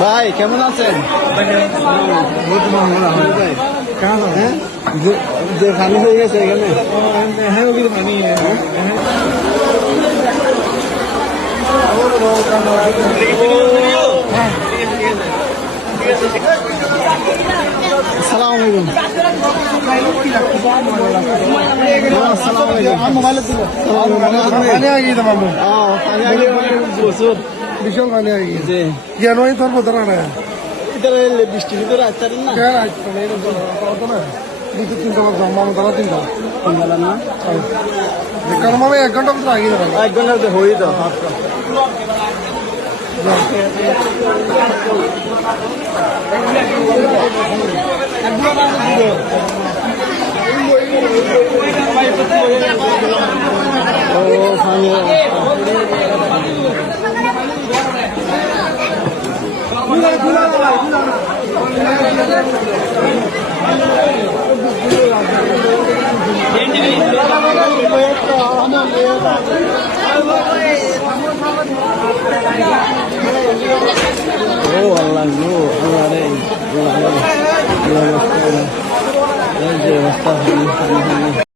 ভাই কেমন আছেন? হ্যাঁ? পানি হয়ে গেছে এখানে। সালাম বিশাল পানি আগে জ্ঞান হয় তোর বোধ না বৃষ্টির ভিতরে কেন আসতো না দুটো তিনটা লোক জমা তারা তিনটা গেলাম না কারণ আমি এক ঘণ্টা ভিতরে আগে এক হয়ে ও আল্লাহ গো আল্লাহ রে আল্লাহ রে আল্লাহ রে এই যে অবস্থা